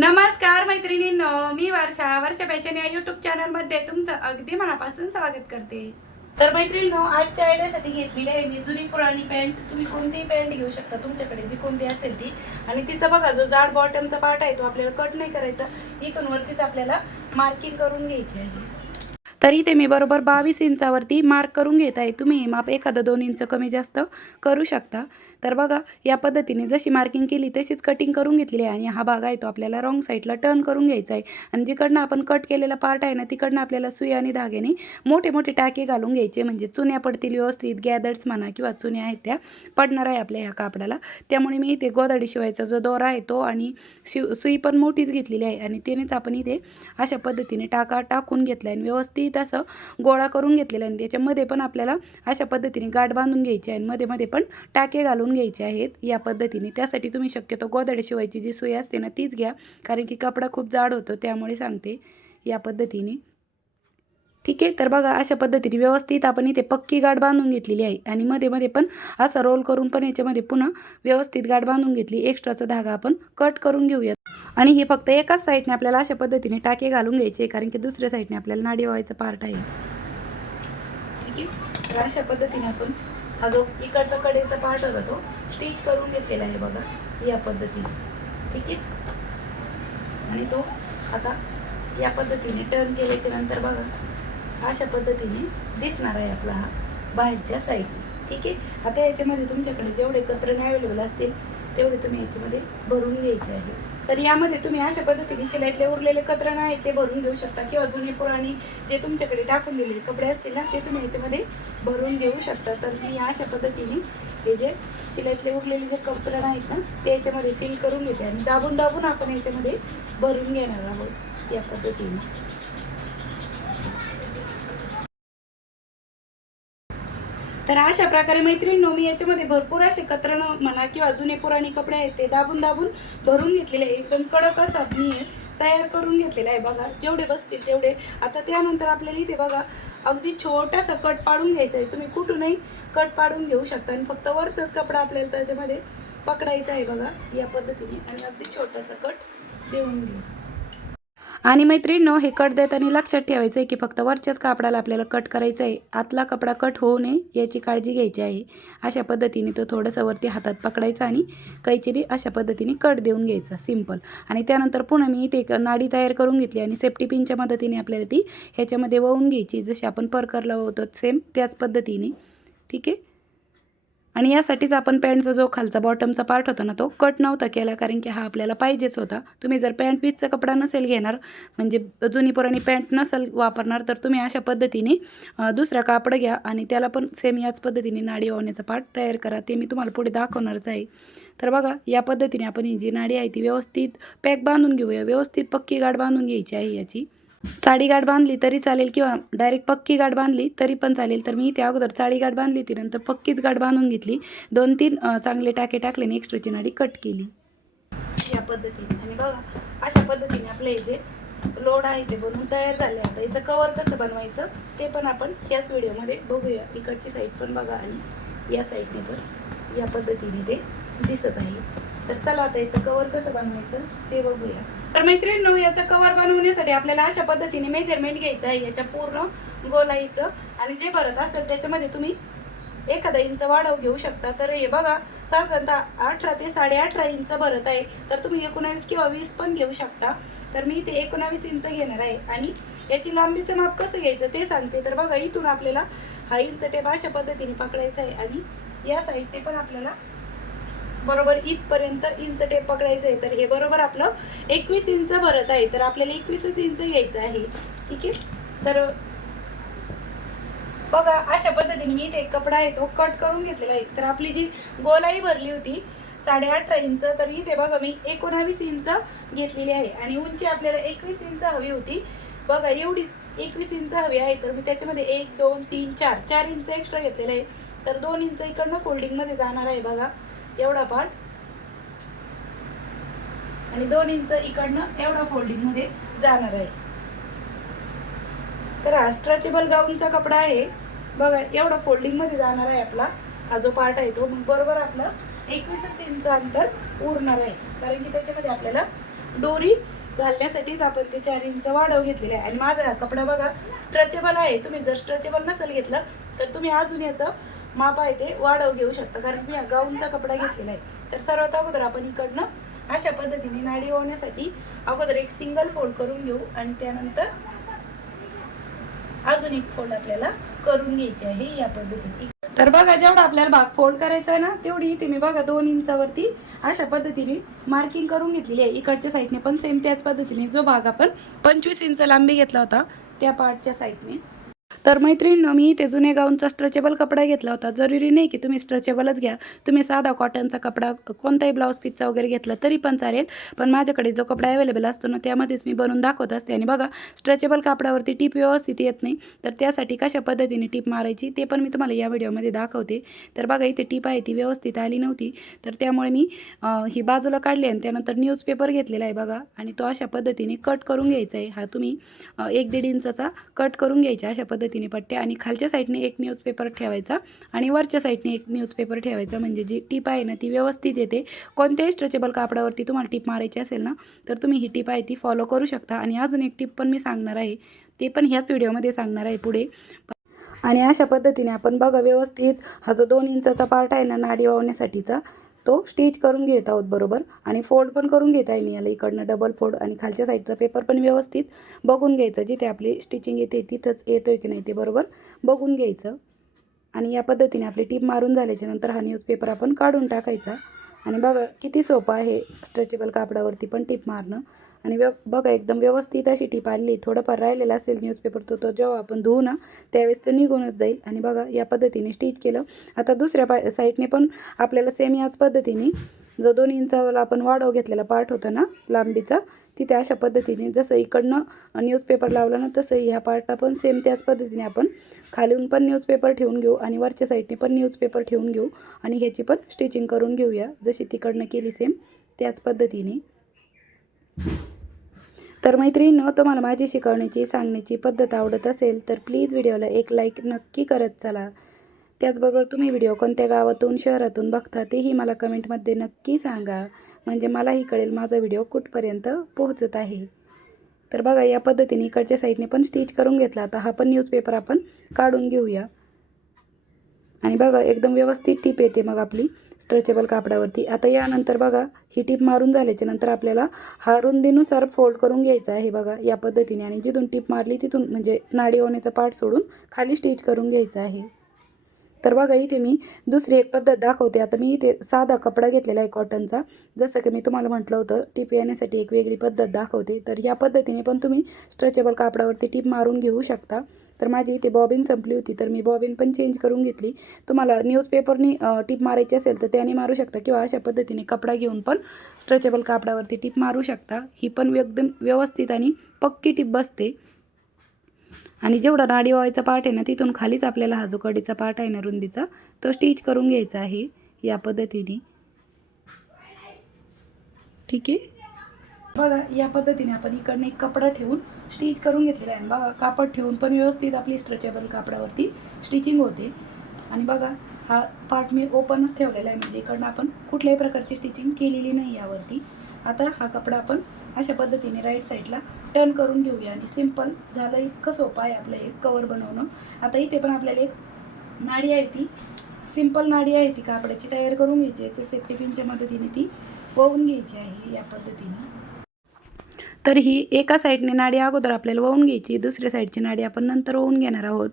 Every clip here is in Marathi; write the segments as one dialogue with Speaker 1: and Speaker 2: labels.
Speaker 1: नमस्कार मैत्रिणींनो मी वर्षा. वर्षा फॅशन या युट्यूब चॅनलमध्ये तुमचं अगदी मनापासून स्वागत करते. तर मैत्रिणींनो आजच्या आयडियासाठी घेतलेली आहे मी जुनी पुराणी पॅन्ट. तुम्ही कोणतीही पॅन्ट घेऊ शकता तुमच्याकडे जी कोणती असेल ती. आणि तिचा बघा जो जाड बॉटमचा पार्ट आहे तो आपल्याला कट नाही करायचा. इथून वरतीच आपल्याला मार्किंग करून घ्यायची आहे. तर इथे मी बरोबर बावीस इंचावरती मार्क करून घेत आहे तुम्ही हे माप एखादं दोन इंच कमी जास्त करू शकता. तर बघा या पद्धतीने जशी मार्किंग केली तशीच कटिंग करून घेतली आहे. आणि हा भाग आहे तो आपल्याला रॉंग साईडला टर्न करून घ्यायचा आहे. आणि जिकडनं आपण कट केलेला पार्ट आहे ना तिकडनं आपल्याला सुई आणि धाग्याने मोठे मोठे टाके घालून घ्यायचे. म्हणजे चुन्या पडतील व्यवस्थित गॅदर्स म्हणा किंवा चुन्या आहेत त्या पडणार आहे आपल्या ह्या कापडाला. त्यामुळे मी इथे गोदाडी शिवायचा जो दोरा आहे तो आणि शिव सुई पण मोठीच घेतलेली आहे. आणि तिनेच आपण इथे अशा पद्धतीने टाका टाकून घेतला आहे आणि व्यवस्थित असं गोळा करून घेतलेलं आहे. आणि त्याच्यामध्ये पण आपल्याला अशा पद्धतीने गाठ बांधून घ्यायची आहे. आणि मध्ये मध्ये पण टाके घालून घ्यायचे आहेत या पद्धतीने. त्यासाठी तुम्ही शक्यतो गोदडे शिवायची जी सुई असते ना तीच घ्या. कारण की कपडा खूप जाड होतो त्यामुळे सांगते या पद्धतीने. ठीक आहे? तर बघा अशा पद्धतीने व्यवस्थित आपण इथे पक्की गाठ बांधून घेतलेली आहे. आणि मध्ये मध्ये पण असा रोल करून पण याच्यामध्ये पुन्हा व्यवस्थित गाठ बांधून घेतली. एक्स्ट्राचा धागा आपण कट करून घेऊयात. आणि हे फक्त एकाच साईडने आपल्याला अशा पद्धतीने टाके घालून घ्यायचे कारण की दुसऱ्या साईडने आपल्याला नाडी व्हायचं पार्ट आहे. ठीक आहे? तर अशा पद्धतीने आपण हा जो इकडचा कडेचा पार्ट होता तो स्टिच करून घेतलेला आहे बघा या पद्धतीने. ठीक आहे? आणि तो आता या पद्धतीने टर्न केल्याच्यानंतर बघा. अशा पद्धतीने दिसणार आहे आपला हा बाहेरच्या साईडने ठीक आहे? आता याच्यामध्ये तुमच्याकडे जेवढे कतरणे अवेलेबल असतील तेवढे तुम्ही याच्यामध्ये भरून घ्यायचे आहे. तर यामध्ये तुम्ही अशा पद्धतीने शिलाईतले उरलेले कतरण आहेत ते भरून घेऊ शकता. किंवा जुने पुराणी जे तुमच्याकडे टाकून दिलेले कपडे असतील ना ते तुम्ही याच्यामध्ये भरून घेऊ शकता. तर मी अशा पद्धतीने हे जे शिलाईतले उरलेले जे कपडे आहेत ना ते याच्यामध्ये फिल करून घेते आणि दाबून दाबून आपण याच्यामध्ये भरून घेणार आहोत या पद्धतीने. तर अशा प्रकारे मैत्रिणींनो मी याच्यामध्ये भरपूर असे कत्रणं म्हणा किंवा जुने पुराणे कपडे आहेत ते दाबून दाबून भरून घेतलेले आहे एकदम कडक असा मी तयार करून घेतलेला आहे बघा. जेवढे बसतील तेवढे. आता त्यानंतर आपल्याला इथे बघा अगदी छोटासा कट पाडून घ्यायचा आहे. तुम्ही कुठूनही कट पाडून घेऊ शकता. आणि फक्त वरचाच कपडा आपल्याला त्याच्यामध्ये पकडायचा आहे बघा या पद्धतीने. आणि अगदी छोटासा कट देऊन घेऊ आणि मैत्रिणींनो हे कट देताना लक्षात ठेवायचं आहे की फक्त वरच्याच कापडाला आपल्याला कट करायचं आहे आतला कपडा कट होऊ नये याची काळजी घ्यायची आहे. अशा पद्धतीने तो थोडासा वरती हातात पकडायचा आणि कैचीने अशा पद्धतीने कट देऊन घ्यायचा सिंपल आणि त्यानंतर पुन्हा मी इथे एक नाडी तयार करून घेतली आणि सेफ्टी पिनच्या मदतीने आपल्याला ती ह्याच्यामध्ये वळून घ्यायची. जशी आपण परकरला वळतो सेम त्याच पद्धतीने. ठीक आहे? आणि यासाठीच आपण पॅन्टचा जो खालचा बॉटमचा पार्ट होता ना तो कट नव्हता केला कारण की हा आपल्याला पाहिजेच होता. तुम्ही जर पॅन्ट पीसचा कपडा नसेल घेणार म्हणजे जुनी पुराणी पॅन्ट नसेल वापरणार तर तुम्ही अशा पद्धतीने दुसरा कापड घ्या आणि त्याला पण सेम याच पद्धतीने नाडी वाहण्याचा पार्ट तयार करा. ते मी तुम्हाला पुढे दाखवणारच आहे. तर बघा या पद्धतीने आपण ही जी नाडी आहे ती व्यवस्थित पॅक बांधून घेऊया. व्यवस्थित पक्की गाठ बांधून घ्यायची आहे याची. साडी गाठ बांधली तरी चालेल किंवा डायरेक्ट पक्की गाठ बांधली तरी पण चालेल. तर मी त्या अगोदर साडी गाठ बांधली ती नंतर पक्कीच गाठ बांधून घेतली. दोन तीन चांगले टाके टाकले आणि एक्स्ट्राची नाडी कट केली. या पद्धतीने. आणि बघा अशा पद्धतीने आपले हे जे लोड आहे ते बनवून तयार झाले. आता याचं कवर कसं बनवायचं ते पण आपण याच व्हिडिओमध्ये बघूया. इकडची साईड पण बघा आणि या साईडने पण या पद्धतीने ते दिसत आहे. तर चला आता याचं कवर कसं बनवायचं ते बघूया. तर मैत्रिणींनो याचं कवर बनवण्यासाठी आपल्याला अशा पद्धतीने मेजरमेंट घ्यायचं आहे. याच्या पूर्ण गोलाईचं आणि जे भरत असेल त्याच्यामध्ये तुम्ही एखादा इंच वाढव घेऊ शकता. तर हे बघा साधारणतः अठरा ते साडेअठरा इंच भरत आहे. तर तुम्ही एकोणावीस किंवा वीस पण घेऊ शकता. तर मी ते एकोणावीस इंच घेणार आहे आणि याची लांबीचं माप कसं घ्यायचं ते सांगते. तर बघा इथून आपल्याला हा इंच टेप अशा पद्धतीने पकडायचा आहे आणि या साईडने पण आपल्याला बरोबर इथपर्यंत इंच टेप पकडायचं आहे तर हे बरोबर आपलं एकवीस इंच भरत आहे तर आपल्याला एकवीसच इंच घ्यायचं आहे. ठीक आहे? तर बघा अशा पद्धतीने मी इथे एक कपडा आहे तो कट करून घेतलेला आहे. तर आपली जी गोलाई भरली होती साडे अठरा इंच तर इथे बघा मी एकोणावीस इंच घेतलेली आहे. आणि उंची आपल्याला एकवीस इंच हवी होती. बघा एवढीच एकवीस इंच हवी आहे तर मी त्याच्यामध्ये एक दोन तीन चार चार इंच एक्स्ट्रा घेतलेलं आहे. तर दोन इंच इकडनं फोल्डिंगमध्ये जाणार आहे बघा. एवढा पार्ट आणि दोन इंच इकडनं एवढा फोल्डिंगमध्ये जाणार आहे. तर हा स्ट्रेचेबल गाऊनचा कपडा आहे. बघा एवढा फोल्डिंगमध्ये जाणार आहे आपला. हा जो पार्ट आहे तो बरोबर आपला एकवीसच इंच अंतर उरणार आहे. कारण की त्याच्यामध्ये आपल्याला डोरी घालण्यासाठीच आपण ते चार इंच वाढव घेतलेले आहे. आणि माझा हा कपडा बघा स्ट्रेचेबल आहे. तुम्ही जर स्ट्रेचेबल नसेल घेतलं तर तुम्ही अजून याचं माप आहे ते वाढव घेऊ शकता. कारण मी गाऊनचा कपडा घेतलेला आहे. तर सर्वात अगोदर आपण इकडनं अशा पद्धतीने नाडी ओवण्यासाठी अगोदर एक सिंगल फोल्ड करून घेऊ आणि त्यानंतर अजून एक फोल्ड आपल्याला करून घ्यायची आहे या पद्धतीने. तर बघा जेवढा आपल्याला भाग फोल्ड करायचा आहे ना तेवढी इथे मी बघा दोन इंचावरती अशा पद्धतीने मार्किंग करून घेतलेली आहे. इकडच्या साईडने पण सेम त्याच पद्धतीने जो भाग आपण पंचवीस इंच लांबी घेतला होता त्या पार्टच्या साईडने तर मैत्रिणीनं मी ते जुने गाऊनचा स्ट्रेचेबल कपडा घेतला होता. जरुरी नाही की तुम्ही स्ट्रेचेबलच घ्या. तुम्ही साधा कॉटनचा कपडा कोणताही ब्लाऊज पीसचा वगैरे घेतला तरी पण चालेल. पण माझ्याकडे जो कपडा अवेलेबल असतो ना त्यामध्येच मी बनवून दाखवत असते. आणि बघा स्ट्रेचेबल कापडावरती टीप व्यवस्थित येत नाही. तर त्यासाठी कशा पद्धतीने टीप मारायची ते पण मी तुम्हाला या व्हिडिओमध्ये दाखवते. तर बघा इथे टीप आहे ती व्यवस्थित आली नव्हती. तर त्यामुळे मी ही बाजूला काढली आणि त्यानंतर न्यूजपेपर घेतलेला आहे बघा. आणि तो अशा पद्धतीने कट करून घ्यायचा आहे. हा तुम्ही एक दीड इंचाचा कट करून घ्यायचा अशा पद्धतीने. पट्ट्या आणि खालच्या साईडने एक न्यूजपेपर ठेवायचा आणि वरच्या साईडने एक न्यूजपेपर ठेवायचा. म्हणजे जी टीप आहे ना ती व्यवस्थित येते. कोणत्याही स्ट्रेचेबल कापडावरती तुम्हाला टीप मारायची असेल ना तर तुम्ही ही टीप आहे ती फॉलो करू शकता. आणि अजून एक टीप पण मी सांगणार आहे. ते पण ह्याच व्हिडिओमध्ये सांगणार आहे पुढे. आणि अशा पद्धतीने आपण बघा व्यवस्थित. हा जो दोन इंचाचा पार्ट आहे ना नाडी वावण्यासाठीचा तो स्टिच करून घेत आहोत बरोबर? आणि फोल्ड पण करून घेत आहे मी याला. इकडनं डबल फोल्ड आणि खालच्या साईडचा पेपर पण व्यवस्थित बघून घ्यायचं. जिथे आपली स्टिचिंग येते तिथंच येतोय की नाही ते बरोबर? बघून घ्यायचं. आणि या पद्धतीने आपली टीप मारून झाल्याच्यानंतर हा न्यूजपेपर आपण काढून टाकायचा. आणि बघा किती सोपं आहे स्ट्रेचेबल कापडावरती पण टीप मारणं. आणि व्यव बघा एकदम व्यवस्थित अशी टीप आली थोडंफार राहिलेला असेल न्यूजपेपर तो तो जेव्हा आपण धुवू ना त्यावेळेस तो निघूनच जाईल. आणि बघा या पद्धतीने स्टिच केलं. आता दुसऱ्या पा साईडने पण आपल्याला सेम याच पद्धतीने जो दोन इंचावाला आपण वाढव घेतलेला पार्ट होता ना लांबीचा तिथे अशा पद्धतीने जसं इकडनं न्यूजपेपर लावला ना तसं ह्या पार्ट पण सेम त्याच पद्धतीने आपण खालून पण न्यूजपेपर ठेवून घेऊ आणि वरच्या साईडने पण न्यूजपेपर ठेवून घेऊ आणि ह्याची पण स्टिचिंग करून घेऊया जशी तिकडनं केली सेम त्याच पद्धतीने. तर मैत्रिणीनं तुम्हाला माझी शिकवण्याची सांगण्याची पद्धत आवडत असेल तर प्लीज व्हिडिओला एक लाईक नक्की करत चला. त्याचबरोबर तुम्ही व्हिडिओ कोणत्या गावातून शहरातून बघता तेही मला कमेंटमध्ये नक्की सांगा. म्हणजे मलाही कळेल माझा व्हिडिओ कुठपर्यंत पोहोचत आहे. तर बघा या पद्धतीने इकडच्या साईडने पण स्टिच करून घेतला. आता हा पण न्यूजपेपर आपण काढून घेऊया. आणि बघा एकदम व्यवस्थित टीप येते मग आपली स्ट्रेचेबल कापडावरती. आता यानंतर बघा ही टीप मारून झाल्याच्यानंतर आपल्याला हा रुंदीनुसार फोल्ड करून घ्यायचा आहे बघा या पद्धतीने. आणि जिथून टीप मारली तिथून म्हणजे नाडी होण्याचा पार्ट सोडून खाली स्टिच करून घ्यायचा आहे. तर बघा इथे मी दुसरी एक पद्धत दाखवते. आता मी इथे साधा कपडा घेतलेला आहे कॉटनचा जसं की मी तुम्हाला म्हटलं होतं टीप येण्यासाठी एक वेगळी पद्धत दाखवते. तर या पद्धतीने पण तुम्ही स्ट्रेचेबल कापडावरती टीप मारून घेऊ शकता. तर माझी इथे बॉबिन संपली होती तर मी बॉबिन पण चेंज करून घेतली. तुम्हाला न्यूजपेपरनी टीप मारायची असेल तर त्याने मारू शकता किंवा अशा पद्धतीने कपडा घेऊन पण स्ट्रेचेबल कापडावरती टीप मारू शकता. ही पण एकदम व्यवस्थित आणि पक्की टीप बसते. आणि जेवढा नाडी व्हायचा पार्ट आहे ना तिथून खालीच आपल्याला हा जो कडीचा पार्ट आहे ना रुंदीचा तो स्टिच करून घ्यायचा आहे या पद्धतीने. ठीक आहे? बघा या पद्धतीने आपण इकडनं एक कपडा ठेवून स्टिच करून घेतलेला आहे. बघा कापड ठेवून पण व्यवस्थित आपली स्ट्रेचेबल कापडावरती स्टिचिंग होते. आणि बघा हा पार्ट मी ओपनच ठेवलेला आहे. म्हणजे इकडनं आपण कुठल्याही प्रकारची स्टिचिंग केलेली नाही यावरती. आता हा कपडा आपण अशा पद्धतीने राईट साईडला टर्न करून घेऊया. आणि सिंपल झालं इतकं सोपं आहे आपलं एक कवर बनवणं. आता इथे पण आपल्याला एक नाडी आहे ती. सिंपल नाडी आहे ती कापडाची. तयार करून घ्यायची याच्या सेफ्टी पिनच्या मदतीने ती वळून घ्यायची आहे या पद्धतीने. तर ही एका साईडने नाडी अगोदर आपल्याला वळून घ्यायची दुसऱ्या साईडची नाडी आपण नंतर वळून घेणार आहोत.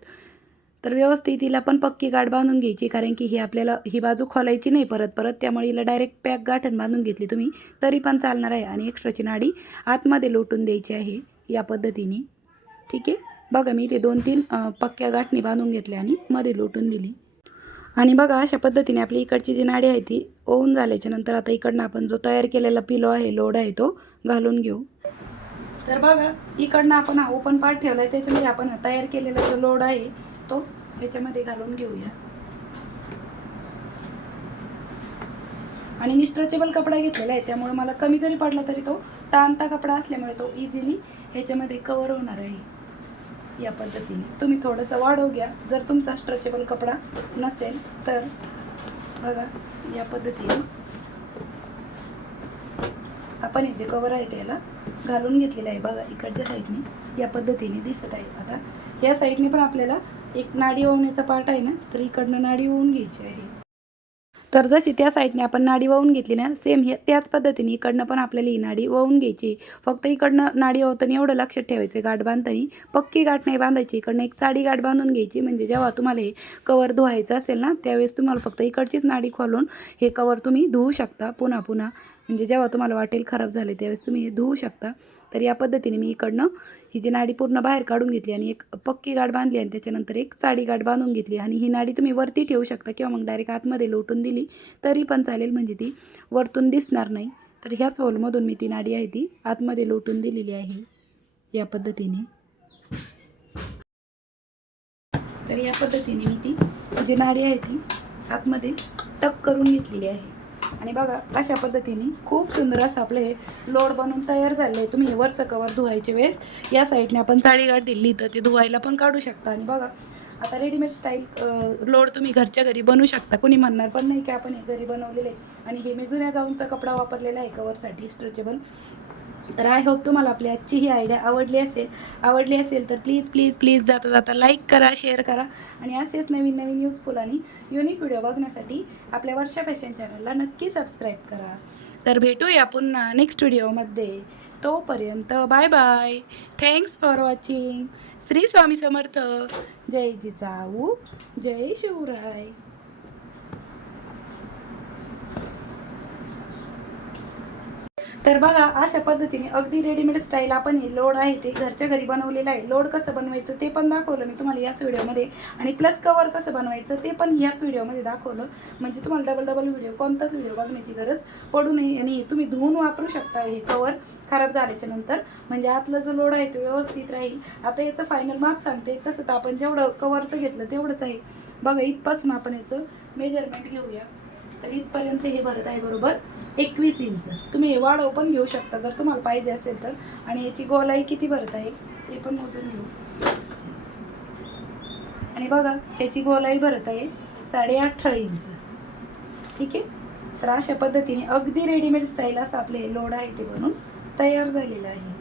Speaker 1: तर व्यवस्थित हिला पण पक्की गाठ बांधून घ्यायची कारण की ही आपल्याला ही बाजू खोलायची नाही परत परत त्यामुळे हिला डायरेक्ट पॅक गाठण बांधून घेतली तुम्ही तरी पण चालणार आहे. आणि एक्स्ट्राची नाडी आतमध्ये लोटून द्यायची आहे या पद्धतीने. ठीक आहे? बघा मी ते दोन तीन पक्क्या गाठणी बांधून घेतल्या आणि मध्ये लोटून दिली. आणि बघा अशा पद्धतीने आपली इकडची जी नाडी आहे ती ओवून झाल्याच्यानंतर आता इकडनं आपण जो तयार केलेला पिलो आहे लोड आहे तो घालून घेऊ. तर बघा इकडनं आपण हा ओपन पार्ट ठेवला आहे त्याच्यामध्ये आपण तयार केलेला जो लोड आहे तो ह्याच्यामध्ये घालून घेऊया. आणि मी स्ट्रेचेबल कपडा घेतलेला आहे त्यामुळे मला कमी जरी पडला तरी तो ताणता कपडा असल्यामुळे तो इझिली ह्याच्यामध्ये कवर होणार आहे. या पद्धतीने. तुम्ही थोडंसं वाढव घ्या. जर तुमचा स्ट्रेचेबल कपडा नसेल तर बघा या पद्धतीने आपण हे जे कवर आहे त्याला घालून घेतलेलं आहे. बघा इकडच्या साईडने या पद्धतीने दिसत आहे. आता या साईडने पण आपल्याला एक नाडी वाहण्याचा पार्ट आहे ना तर इकडनं नाडी वाहून घ्यायची आहे. तर जशी त्या साईडने आपण नाडी वाहून घेतली ना सेम हे त्याच पद्धतीने इकडनं पण आपल्याला ही नाडी वाहून घ्यायची. फक्त इकडनं नाडी वाहताना एवढं लक्षात ठेवायचं गाठ बांधताना पक्की गाठ नाही बांधायची. इकडनं एक साडी गाठ बांधून घ्यायची म्हणजे जेव्हा तुम्हाला हे कवर धुवायचं असेल ना त्यावेळेस तुम्हाला फक्त इकडचीच नाडी खोलून हे कवर तुम्ही धुवू शकता पुन्हा पुन्हा. म्हणजे जेव्हा तुम्हाला वाटेल खराब झाले त्यावेळेस तुम्ही हे धुवू शकता. तर या पद्धतीने मी इकडनं ही जी नाडी पूर्ण बाहेर काढून घेतली आणि एक पक्की गाठ बांधली आणि त्याच्यानंतर एक साडी गाठ बांधून घेतली आणि ही नाडी तुम्ही वरती ठेवू शकता किंवा मग डायरेक्ट आतमध्ये लोटून दिली तरी पण चालेल म्हणजे ती वरतून दिसणार नाही. तर ह्याच हॉलमधून मी ती नाडी आहे ती आतमध्ये लोटून दिलेली आहे या पद्धतीने. तर या पद्धतीने मी ती जी नाडी आहे ती आतमध्ये टक करून घेतलेली आहे. आणि बघा अशा पद्धतीने खूप सुंदर असं आपलं हे लोड बनवून तयार झालं आहे तुम्ही हे वरचं कवर धुवायच्या वेळेस या साईडने आपण साडीगाठ दिली तर ते धुवायला पण काढू शकता. आणि बघा आता रेडीमेड स्टाईल लोड तुम्ही घरच्या घरी बनवू शकता. कोणी म्हणणार पण नाही की आपण हे घरी बनवलेलं आहे. आणि हे मी जुन्या गाऊनचा कपडा वापरलेला आहे कवरसाठी स्ट्रेचेबल तर आय होप तुम्हाला आपली आजची ही आयडिया आवडली असेल. आवडली असेल तर प्लीज प्लीज प्लीज जाता जाता लाईक करा शेअर करा. आणि असेच नवीन नवीन युजफुल आणि युनिक व्हिडिओ बघण्यासाठी आपल्या वर्षा फॅशन चॅनलला नक्की सबस्क्राईब करा. तर भेटूया पुन्हा नेक्स्ट व्हिडिओमध्ये तोपर्यंत bye bye thanks for watching Shri Swami Samarth. जय जिजाऊ. जय शिवराय. तर बघा अशा पद्धतीने अगदी रेडीमेड स्टाईल आपण हे लोड आहे ते घरच्या घरी बनवलेलं आहे. लोड कसं बनवायचं ते पण दाखवलं मी तुम्हाला याच व्हिडिओमध्ये आणि प्लस कवर कसं बनवायचं ते पण याच व्हिडिओमध्ये दाखवलं. म्हणजे तुम्हाला डबल डबल व्हिडिओ कोणताच व्हिडिओ बघण्याची गरज पडू नये. आणि तुम्ही धुवून वापरू शकता हे कवर खराब झाल्याच्यानंतर. म्हणजे आतला जो लोड आहे तो व्यवस्थित राहील. आता याचं फायनल माप सांगते. तसं तर आपण जेवढं कवरचं घेतलं तेवढंच आहे. बघा इथपासून आपण याचं मेजरमेंट घेऊया. तर इथपर्यंत हे भरत आहे बरोबर एकवीस इंच. तुम्ही हे वाढव पण घेऊ शकता जर तुम्हाला पाहिजे असेल तर. आणि याची गोलाई किती भरत आहे ते पण मोजून घेऊ. आणि बघा ह्याची गोलाई भरत आहे साडे अठरा इंच. ठीक आहे? तर अशा पद्धतीने अगदी रेडीमेड स्टाईल असं आपले लोड आहे ते बनून तयार झालेलं आहे.